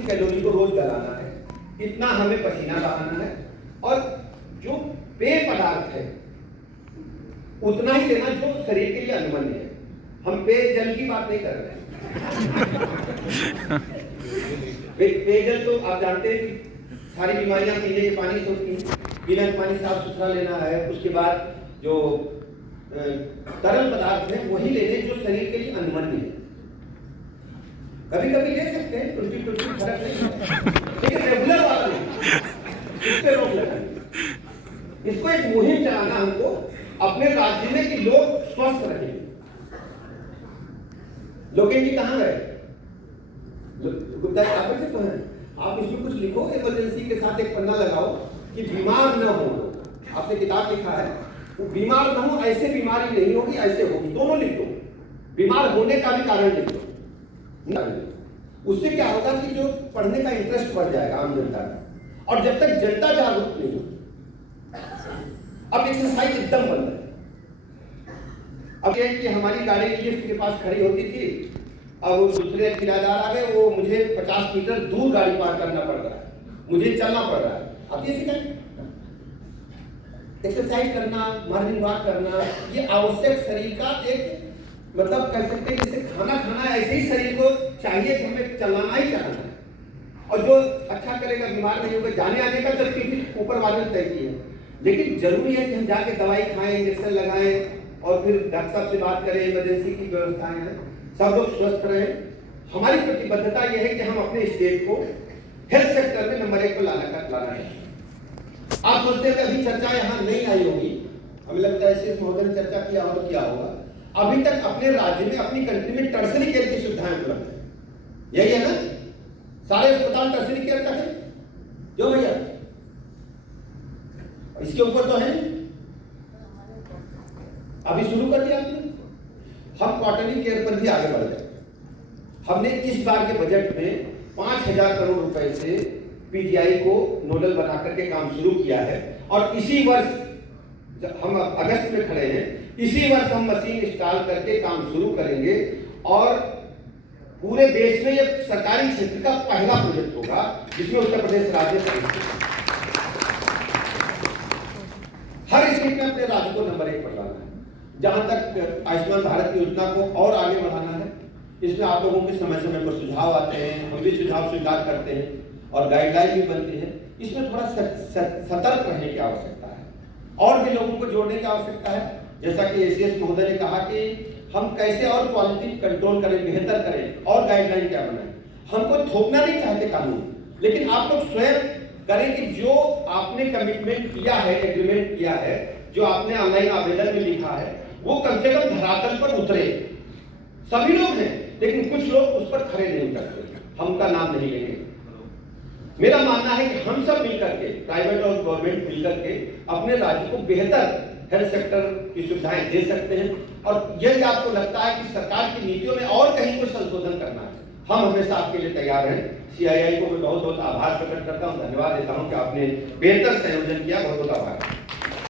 Calorie को रोज जलाना है, इतना हमें पसीना बहाना है, और जो पेय पदार्थ है उतना ही लेना जो शरीर के लिए अनुमन्य है। हम पेयजल की बात नहीं कर रहे हैं। पेयजल तो आप जानते हैं कि सारी बीमारियां पीने के पानी से होती हैं। पीने का पानी साफ सुथरा लेना है। उसके बाद जो तरल पदार्थ है वही लेने जो शरीर के लिए अनुमन्य है। कभी कभी ले सकते हैं, फर्क नहीं है, लेकिन रेगुलर वाला नहीं। इस पे रोक लगानी। इसको एक मुहिम चलाना हमको अपने राज्य में कि लोग स्वस्थ रहें। लोकेश जी कहाँ गए? गुप्ता आप बैठे तो हैं। आप इसमें कुछ लिखो, इमरजेंसी के साथ एक पन्ना लगाओ कि बीमार न हो। आपने किताब लिखा है, वो बीमार न हो, ऐसे बीमारी नहीं होगी, ऐसे होगी, दोनों लिख दो। बीमार होने का भी कारण लिख दो। उससे क्या होगा कि जो पढ़ने का इंटरेस्ट बढ़ जाएगा आम जनता का। और जब तक जनता जागरूक नहीं होगी, अब एक्सरसाइज एकदम बंद है। अब ये कि हमारी गाड़ी लिफ्ट के पास खड़ी होती थी, अब वो दूसरे किराएदार आ गए, वो मुझे 50 मीटर दूर गाड़ी पार करना पड़ रहा है, मुझे चलना पड़ रहा है। अब ये सिखाएं एक्सरसाइज करना, मॉर्निंग वॉक करना, ये आवश्यक शरीर का एक मतलब कह सकते हैं जैसे खाना खाना, ऐसे ही शरीर को चाहिए कि हमें चलाना ही चलाना है। और जो अच्छा करेगा, बीमार नहीं होगा, जाने आने का तो ऊपर वाले ने तय किया है। लेकिन जरूरी है कि हम जाके दवाई खाएं, इंजेक्शन लगाएं और फिर डॉक्टर साहब से बात करें। इमरजेंसी की व्यवस्थाएं हैं, सब लोग स्वस्थ रहें। हमारी प्रतिबद्धता यह है कि हम अपने स्टेट को हेल्थ सेक्टर में नंबर 1 पर लाना है। आप सोचते हैं कि अभी चर्चा यहाँ नहीं आई होगी, हमें लगता है इसे महोदय ने चर्चा किया हो तो क्या होगा। अभी तक अपने राज्य में, अपनी कंट्री में टर्सरी केयर की सुविधाएं उपलब्ध है। यही है ना? सारे अस्पताल टर्सरी केयर का है जो भैया, इसके ऊपर तो है नहीं। अभी शुरू कर दिया आपने। हम क्वार्टरली केयर पर भी आगे बढ़ गए। हमने इस बार के बजट में 5000 करोड़ रुपए से पीजीआई को नोडल बनाकर के काम शुरू किया है। और इसी वर्ष हम अगस्त में खड़े हैं, इसी वर्ष हम मशीन इंस्टॉल करके काम शुरू करेंगे। और पूरे देश में यह सरकारी क्षेत्र का पहला प्रोजेक्ट होगा जिसमें उत्तर प्रदेश राज्य हर स्टेट में अपने राज्य को नंबर 1 पर लाना है। जहां तक आयुष्मान भारत योजना को और आगे बढ़ाना है, इसमें आप लोगों के समय समय पर सुझाव आते हैं, हम भी सुझाव स्वीकार करते हैं और गाइडलाइन भी बनती है। इसमें थोड़ा सतर्क रहने की आवश्यकता है और भी लोगों को जोड़ने की आवश्यकता है। जैसा कि एसीएस महोदय ने कहा कि हम कैसे और क्वालिटी कंट्रोल करें, बेहतर करें और गाइडलाइन क्या बनाएं। हमको थोपना नहीं चाहते कानून, लेकिन आप लोग स्वयं करें कि जो आपने कमिटमेंट किया है, एग्रीमेंट किया है, जो आपने ऑनलाइन आवेदन में लिखा है, वो कम से कम धरातल पर उतरे। सभी लोग हैं, लेकिन कुछ लोग उस पर खड़े नहीं उतरते। हम उनका नाम नहीं लेंगे। मेरा मानना है कि हम सब मिलकर के, प्राइवेट और गवर्नमेंट मिलकर के अपने राज्य को बेहतर हेल्थ सेक्टर की सुविधाएं दे सकते हैं। और यदि आपको लगता है कि सरकार की नीतियों में और कहीं कोई संशोधन करना है, हम हमेशा आपके लिए तैयार हैं। सीआईआई को मैं बहुत बहुत आभार प्रकट करता हूं, धन्यवाद देता हूं कि आपने बेहतर संयोजन किया। बहुत बहुत आभार।